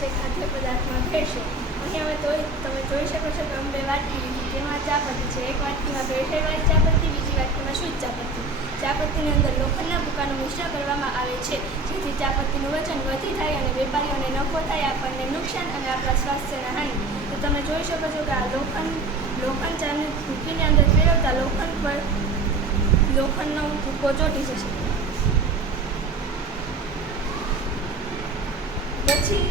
છે ખાદ્ય પદાર્થમાં ભેળશો. અહીં અમે તો તમે જોઈ શકો છો કે અમે બે વાટકી લીધી તેમાં ચાપત્તી છે. એક વાટકીમાં ભેળસેળવાળી ચાપત્તી બીજી વાટકીમાં શુદ્ધ ચાપત્તી ચાપત્તીની અંદર લોખંડના ભૂકાનું મિશ્રણ કરવામાં આવે છે, જેથી ચાપત્તીનું વજન વધી થાય અને વેપારીઓને નફો થાય, આપણને નુકસાન અને આપણા સ્વાસ્થ્યને હાનિ. તો તમે જોઈ શકો છો કે આ લોખંડ લોખંડ ચાની ભૂકીની અંદર ફેરવતા લોખંડ પર લોખંડનો ભૂકો ચોટી જશે. પછી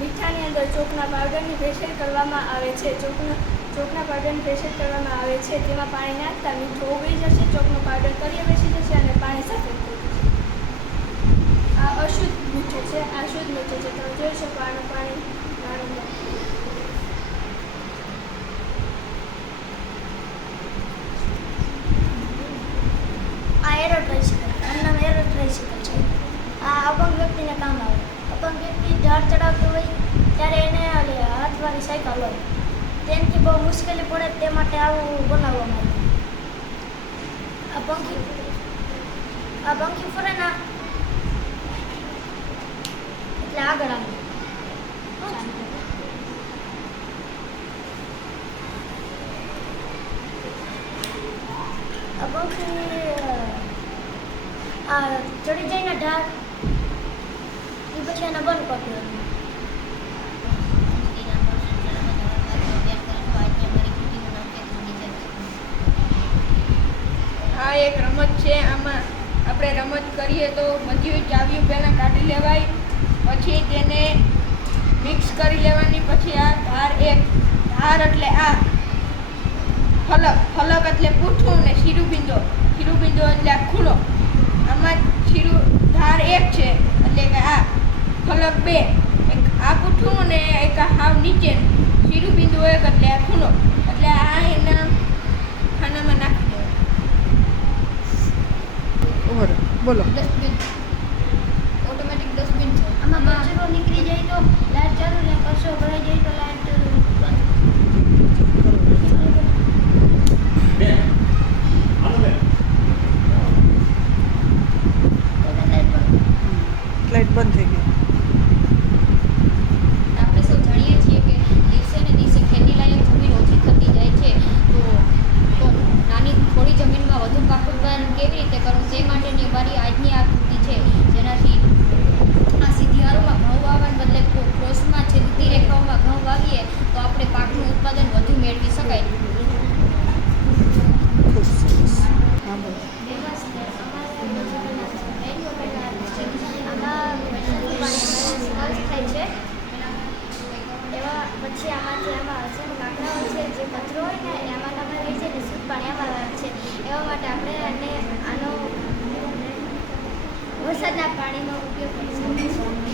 મીઠાની અંદર ચોકના પાવડરની ભેળસેળ કરવામાં આવે છે. ચોકના ચોકના પાવડરની ભેળસેળ કરવામાં આવે છે. તેમાં પાણી નાખતા મીઠું ઓગળી જશે. ચોકનો પાવડર તળિયે બેસી જશે અને પાણી સફેદ થઈ જશે. આ અશુદ્ધ મીઠું છે. આ શુદ્ધ મીઠું છે. તમે જોઈ શકો આનું પાણી આ એરો ટ્રાઇસિકલ આનું નામ એરો ટ્રાઇસિકલ છે. આ અપંગ વ્યક્તિને કામ આવે. અપંગ વ્યક્તિ ઝાડ ચડાવતો હોય ત્યારે એને હાથવાળી સાયકલ હોય. તેનાથી બહુ મુશ્કેલી પડે તે માટે આવું બનાવવામાં આવ્યું આ પંખી આ પંખી ફરે ના એટલે આગળ આવે આ પંખી, આ ચડી જાય ને ઢાળ. પછી એને બંધ કરી દીધું આ એક રમત છે, આમાં આપણે રમત કરીએ તો બધી ચાવીઓ પહેલાં કાઢી લેવાય, પછી તેને મિક્સ કરી લેવાની, પછી આ ધાર એક, ધાર એટલે આ, ફલક ફલક એટલે પૂઠું ને શીરુબિંદો. શીરુબિંદો એટલે આ ખૂણો આમાં શિરુ ધાર એક છે એટલે કે આ ફલક બે. એક આ પૂઠું અને એક આ હાવ નીચે. શિરુબિંદુ એક એટલે આ ખૂણો. એટલે આ એના ખાનામાં નાખી ઓવર બોલો. ડસ્ટબિન ઓટોમેટિક ડસ્ટબિન છે. આમાં કચરો નીકળી જાય તો લાઈટ ચાલુ ને કચરો ભરાઈ જાય તો લાઈટ લાઈટ બંધ થઈ ગઈ આપણે સૌ જાણીએ છીએ કે દિવસે ને દિવસે ખેતીલાયક જમીન ઓછી થતી જાય છે તો તો નાની થોડી જમીનમાં વધુ પાક કેવી રીતે કરવું તે માટેની અમારી આજની આકૃતિ છે. જેનાથી આ સીધી ઘઉં વાવવાને બદલે ક્રો- ક્રોસમાં છે લીધી રેખાઓમાં ઘઉં વાવીએ તો આપણે પાકનું ઉત્પાદન વધુ મેળવી શકાય. છે એવા પછી આમાંથી આમાં હોય છે, જે કચરો હોય ને એ આમાં તમે લઈ જઈને શુદ્ધ પાણી આમાં આવે છે એવા માટે આપણે આને વરસાદના પાણીનો ઉપયોગ કરી છીએ